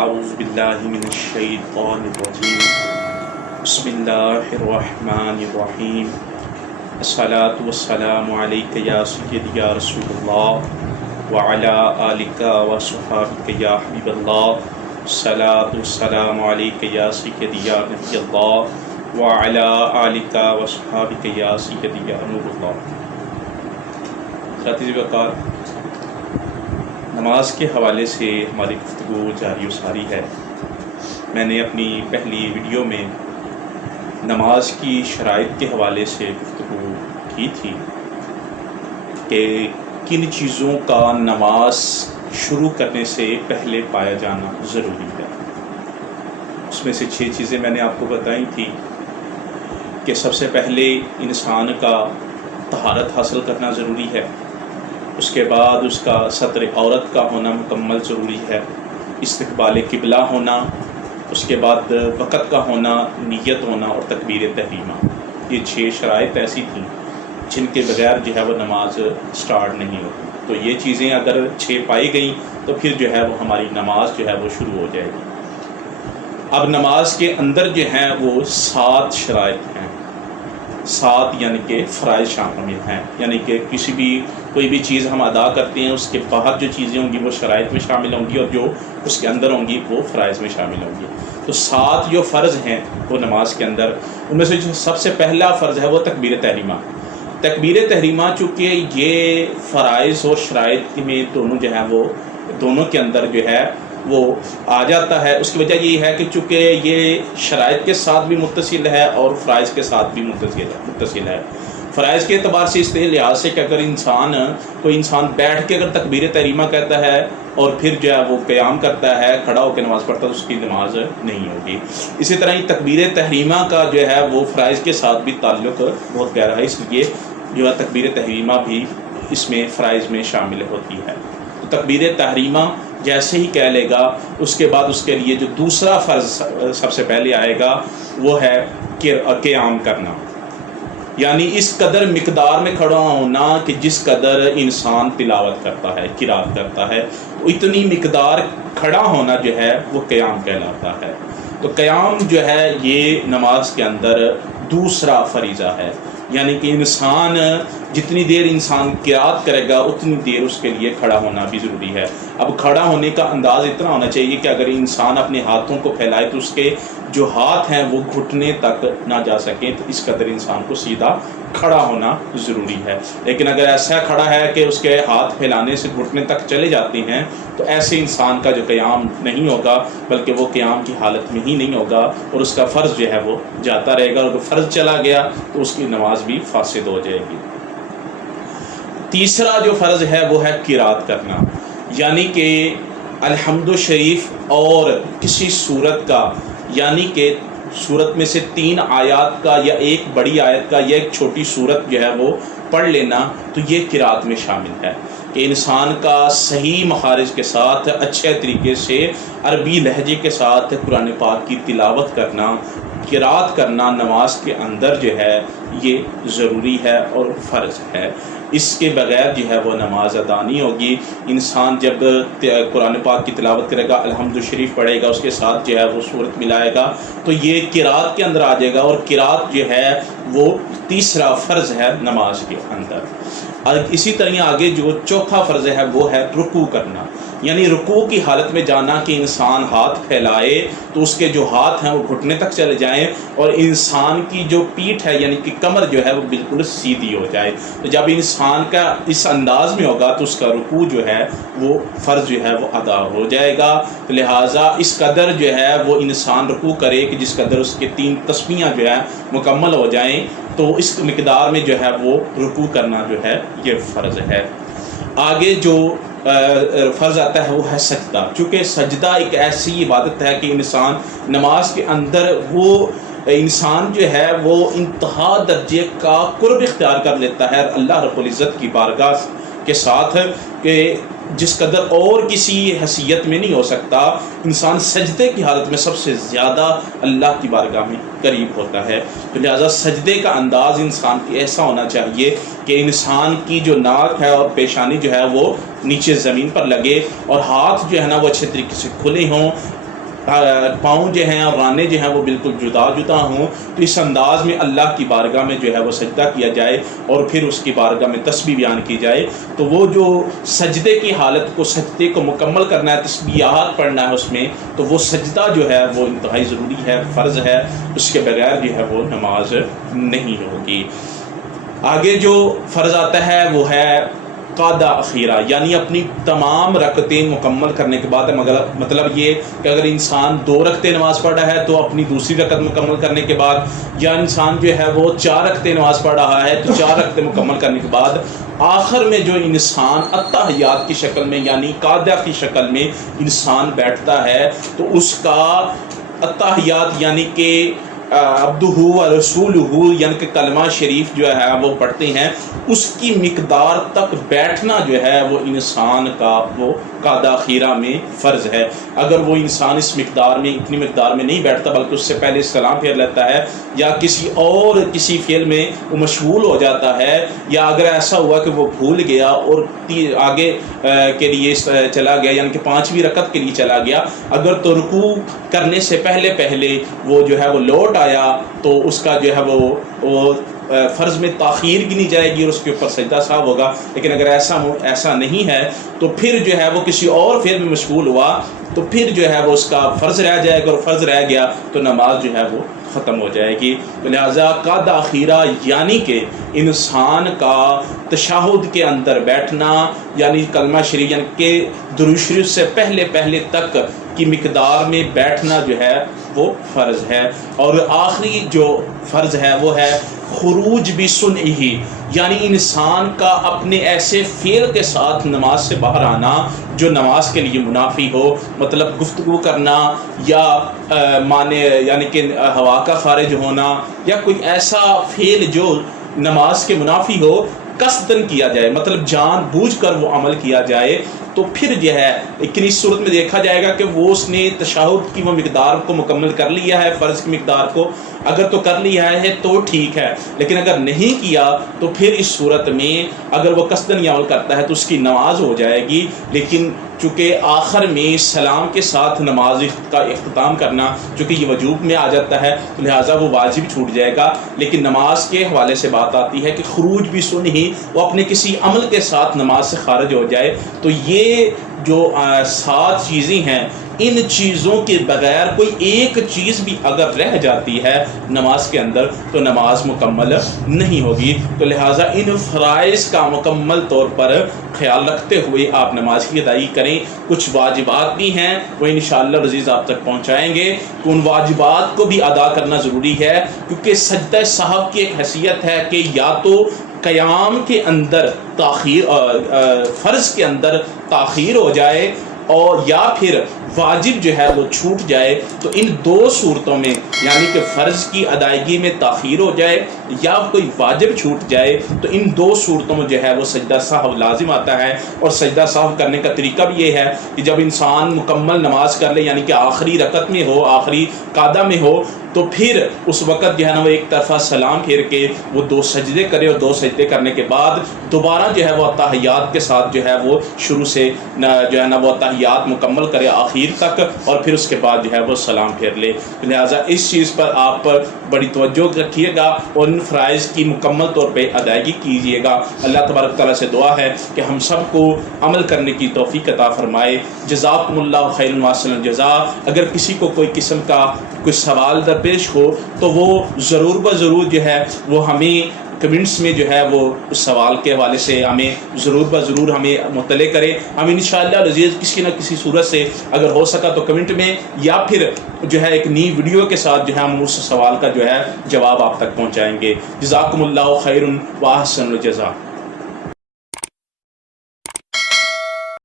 اعوذ باللہ من الشیطان الرجیم بسم اللہ الرحمن الرحیم الصلاۃ والسلام علیک یا سیدی یا رسول اللہ وعلی آلک وصحبک یا حبیب اللہ الصلاۃ والسلام علیک یا سیدی یا نبی اللہ وعلی آلک وصحبک یا سیدی یا نور اللہ۔ ساتھی وقار، نماز کے حوالے سے ہماری گفتگو جاری و ساری ہے۔ میں نے اپنی پہلی ویڈیو میں نماز کی شرائط کے حوالے سے گفتگو کی تھی کہ کن چیزوں کا نماز شروع کرنے سے پہلے پایا جانا ضروری ہے۔ اس میں سے 6 چیزیں میں نے آپ کو بتائی تھی کہ سب سے پہلے انسان کا طہارت حاصل کرنا ضروری ہے، اس کے بعد اس کا ستر عورت کا ہونا مکمل ضروری ہے، استقبال قبلہ ہونا، اس کے بعد وقت کا ہونا، نیت ہونا اور تکبیر تحریمہ۔ یہ 6 شرائط ایسی تھیں جن کے بغیر جو ہے وہ نماز سٹارٹ نہیں ہوتی۔ تو یہ چیزیں اگر 6 پائی گئیں تو پھر جو ہے وہ ہماری نماز جو ہے وہ شروع ہو جائے گی۔ اب نماز کے اندر جو ہیں وہ 7 شرائط ہیں، 7 یعنی کہ فرائض شامل ہیں، یعنی کہ کوئی بھی چیز ہم ادا کرتے ہیں اس کے باہر جو چیزیں ہوں گی وہ شرائط میں شامل ہوں گی اور جو اس کے اندر ہوں گی وہ فرائض میں شامل ہوں گی۔ تو 7 جو فرض ہیں وہ نماز کے اندر، ان میں سے جو سب سے پہلا فرض ہے وہ تکبیر تحریمہ۔ تکبیر تحریمہ چونکہ یہ فرائض اور شرائط میں دونوں جو ہیں وہ دونوں کے اندر جو ہے وہ آ جاتا ہے۔ اس کی وجہ یہ ہے کہ چونکہ یہ شرائط کے ساتھ بھی متصل ہے اور فرائض کے ساتھ بھی متصل ہے۔ فرائض کے اعتبار سے اس لحاظ سے کہ اگر کوئی انسان بیٹھ کے اگر تکبیر تحریمہ کہتا ہے اور پھر جو ہے وہ قیام کرتا ہے، کھڑا ہو کے نماز پڑھتا ہے، تو اس کی نماز نہیں ہوگی۔ اسی طرح ہی تکبیر تحریمہ کا جو ہے وہ فرائض کے ساتھ بھی تعلق بہت گہرا ہے، اس لیے جو ہے تکبیر تحریمہ بھی اس میں فرائض میں شامل ہوتی ہے۔ تو تکبیر تحریمہ جیسے ہی کہہ لے گا اس کے بعد اس کے لیے جو دوسرا فرض سب سے پہلے آئے گا وہ ہے قیام کرنا، یعنی اس قدر مقدار میں کھڑا ہونا کہ جس قدر انسان تلاوت کرتا ہے، قرات کرتا ہے، اتنی مقدار کھڑا ہونا جو ہے وہ قیام کہلاتا ہے۔ تو قیام جو ہے یہ نماز کے اندر دوسرا فریضہ ہے، یعنی کہ انسان جتنی دیر انسان قرات کرے گا اتنی دیر اس کے لیے کھڑا ہونا بھی ضروری ہے۔ اب کھڑا ہونے کا انداز اتنا ہونا چاہیے کہ اگر انسان اپنے ہاتھوں کو پھیلائے تو اس کے جو ہاتھ ہیں وہ گھٹنے تک نہ جا سکیں، تو اس قدر انسان کو سیدھا کھڑا ہونا ضروری ہے۔ لیکن اگر ایسا کھڑا ہے کہ اس کے ہاتھ پھیلانے سے گھٹنے تک چلے جاتے ہیں تو ایسے انسان کا جو قیام نہیں ہوگا، بلکہ وہ قیام کی حالت میں ہی نہیں ہوگا اور اس کا فرض جو ہے وہ جاتا رہے گا، اور اگر فرض چلا گیا تو اس کی نماز بھی فاسد ہو جائے گی۔ تیسرا جو فرض ہے وہ ہے قرات کرنا، یعنی کہ الحمد شریف اور کسی سورت کا، یعنی کہ سورت میں سے 3 آیات کا یا ایک بڑی آیت کا یا ایک چھوٹی سورت جو ہے وہ پڑھ لینا، تو یہ قرات میں شامل ہے کہ انسان کا صحیح مخارج کے ساتھ اچھے طریقے سے عربی لہجے کے ساتھ قرآن پاک کی تلاوت کرنا، قرات کرنا نماز کے اندر جو ہے یہ ضروری ہے اور فرض ہے۔ اس کے بغیر جو ہے وہ نماز ادا نہیں ہوگی۔ انسان جب قرآن پاک کی تلاوت کرے گا، الحمد شریف پڑھے گا، اس کے ساتھ جو ہے وہ سورت ملائے گا تو یہ قرات کے اندر آ جائے گا، اور قرات جو ہے وہ تیسرا فرض ہے نماز کے اندر۔ اور اسی طرح آگے جو چوتھا فرض ہے وہ ہے رکوع کرنا، یعنی رکوع کی حالت میں جانا کہ انسان ہاتھ پھیلائے تو اس کے جو ہاتھ ہیں وہ گھٹنے تک چلے جائیں اور انسان کی جو پیٹھ ہے یعنی کہ کمر جو ہے وہ بالکل سیدھی ہو جائے۔ تو جب انسان کا اس انداز میں ہوگا تو اس کا رکوع جو ہے وہ فرض جو ہے وہ ادا ہو جائے گا۔ تو لہٰذا اس قدر جو ہے وہ انسان رکوع کرے کہ جس قدر اس کے 3 تسبیحاں جو ہے مکمل ہو جائیں، تو اس مقدار میں جو ہے وہ رکوع کرنا جو ہے یہ فرض ہے۔ آگے جو فرض آتا ہے وہ ہے سجدہ، چونکہ سجدہ ایک ایسی عبادت ہے کہ انسان نماز کے اندر وہ انسان جو ہے وہ انتہا درجے کا قرب اختیار کر لیتا ہے اللہ رب العزت کی بارگاہ کے ساتھ، کہ جس قدر اور کسی حیثیت میں نہیں ہو سکتا۔ انسان سجدے کی حالت میں سب سے زیادہ اللہ کی بارگاہ میں قریب ہوتا ہے، تو لہٰذا سجدے کا انداز انسان کی ایسا ہونا چاہیے کہ انسان کی جو ناک ہے اور پیشانی جو ہے وہ نیچے زمین پر لگے اور ہاتھ جو ہے نا وہ اچھے طریقے سے کھلے ہوں، پاؤں جو ہیں اور رانے جو ہیں وہ بالکل جدا جدا ہوں، تو اس انداز میں اللہ کی بارگاہ میں جو ہے وہ سجدہ کیا جائے اور پھر اس کی بارگاہ میں تسبیح بیان کی جائے، تو وہ جو سجدے کی حالت کو، سجدے کو مکمل کرنا ہے، تسبیحات پڑھنا ہے اس میں، تو وہ سجدہ جو ہے وہ انتہائی ضروری ہے، فرض ہے، اس کے بغیر جو ہے وہ نماز نہیں ہوگی۔ آگے جو فرض آتا ہے وہ ہے قادہ اخیرہ، یعنی اپنی تمام رکعتیں مکمل کرنے کے بعد، مطلب یہ کہ اگر انسان 2 رکعتیں نماز پڑھ رہا ہے تو اپنی دوسری رکعت مکمل کرنے کے بعد، یا انسان جو ہے وہ 4 رکعتیں نماز پڑھ رہا ہے تو 4 رکعتیں مکمل کرنے کے بعد آخر میں جو انسان التحیات کی شکل میں یعنی قادہ کی شکل میں انسان بیٹھتا ہے، تو اس کا التحیات یعنی کہ عبدہ و رسولہ یعنی کہ کلمہ شریف جو ہے وہ پڑھتے ہیں، اس کی مقدار تک بیٹھنا جو ہے وہ انسان کا وہ قادہ اخیرہ میں فرض ہے۔ اگر وہ انسان اس مقدار میں، اتنی مقدار میں نہیں بیٹھتا بلکہ اس سے پہلے سلام پھیر لیتا ہے، یا کسی فعل میں وہ مشغول ہو جاتا ہے، یا اگر ایسا ہوا کہ وہ بھول گیا اور آگے کے لیے چلا گیا یعنی کہ 5ویں رکعت کے لیے چلا گیا، اگر تو رکوع کرنے سے پہلے وہ جو ہے وہ لوٹ آیا تو اس کا جو ہے وہ فرض میں تاخیر گنی جائے گی اور اس کے اوپر سجدہ صاحب ہوگا۔ لیکن اگر ایسا نہیں ہے تو پھر جو ہے وہ کسی اور فعل میں مشغول ہوا تو پھر جو ہے وہ اس کا فرض رہ جائے گا، اور فرض رہ گیا تو نماز جو ہے وہ ختم ہو جائے گی۔ تو لہٰذا قادہ اخیرہ یعنی کہ انسان کا تشہد کے اندر بیٹھنا، یعنی کلمہ شریف یعنی کہ درود شریف سے پہلے تک کی مقدار میں بیٹھنا جو ہے وہ فرض ہے۔ اور آخری جو فرض ہے وہ ہے خروج بسنعہ، یعنی انسان کا اپنے ایسے فعل کے ساتھ نماز سے باہر آنا جو نماز کے لیے منافی ہو، مطلب گفتگو کرنا یا یعنی کہ ہوا کا خارج ہونا، یا کوئی ایسا فعل جو نماز کے منافی ہو قصدن کیا جائے، مطلب جان بوجھ کر وہ عمل کیا جائے، تو پھر جو ہے لیکن اس صورت میں دیکھا جائے گا کہ وہ اس نے تشہد کی وہ مقدار کو مکمل کر لیا ہے، فرض کی مقدار کو اگر تو کر لیا ہے تو ٹھیک ہے، لیکن اگر نہیں کیا تو پھر اس صورت میں اگر وہ قصدن یہ عمل کرتا ہے تو اس کی نماز ہو جائے گی، لیکن چونکہ آخر میں سلام کے ساتھ نماز کا اختتام کرنا چونکہ یہ وجوب میں آ جاتا ہے تو لہٰذا وہ واجب چھوٹ جائے گا۔ لیکن نماز کے حوالے سے بات آتی ہے کہ خروج بھی سنہی، وہ اپنے کسی عمل کے ساتھ نماز سے خارج ہو جائے، تو یہ جو 7 چیزیں ہیں، ان چیزوں کے بغیر کوئی ایک چیز بھی اگر رہ جاتی ہے نماز کے اندر تو نماز مکمل نہیں ہوگی۔ تو لہٰذا ان فرائض کا مکمل طور پر خیال رکھتے ہوئے آپ نماز کی ادائیگی کریں۔ کچھ واجبات بھی ہیں وہ انشاءاللہ عزیز آپ تک پہنچائیں گے کہ ان واجبات کو بھی ادا کرنا ضروری ہے، کیونکہ سجدہ سہو کی ایک حیثیت ہے کہ یا تو قیام کے اندر تاخیر، فرض کے اندر تاخیر ہو جائے، اور یا پھر واجب جو ہے وہ چھوٹ جائے، تو ان 2 صورتوں میں یعنی کہ فرض کی ادائیگی میں تاخیر ہو جائے یا کوئی واجب چھوٹ جائے تو ان 2 صورتوں میں جو ہے وہ سجدہ سہو لازم آتا ہے۔ اور سجدہ سہو کرنے کا طریقہ بھی یہ ہے کہ جب انسان مکمل نماز کر لے یعنی کہ آخری رکعت میں ہو، آخری قادہ میں ہو، تو پھر اس وقت جو ہے نا وہ ایک طرفہ سلام پھیر کے وہ 2 سجدے کرے، اور 2 سجدے کرنے کے بعد دوبارہ جو ہے وہ تحیات کے ساتھ جو ہے وہ شروع سے جو ہے نا وہ تحیات مکمل کرے آخر تک، اور پھر اس کے بعد جو ہے وہ سلام پھیر لے۔ لہٰذا اس چیز پر آپ بڑی توجہ رکھیے گا اور ان فرائض کی مکمل طور پہ ادائیگی کیجیے گا۔ اللہ تبارک تعالیٰ سے دعا ہے کہ ہم سب کو عمل کرنے کی توفیق عطا فرمائے۔ جزاکم اللہ خیر واحسن الجزاء۔ اگر کسی کو کوئی قسم کا کوئی سوال درپیش ہو تو وہ ضرور جو ہے وہ ہمیں کمنٹس میں جو ہے وہ اس سوال کے حوالے سے ہمیں ضرور ہمیں مطلع کرے۔ ہم انشاءاللہ العزیز کسی نہ کسی صورت سے اگر ہو سکا تو کمنٹ میں یا پھر جو ہے ایک نئی ویڈیو کے ساتھ جو ہے ہم اس سوال کا جو ہے جواب آپ تک پہنچائیں گے۔ جزاکم اللہ خیر واحسن الجزاء۔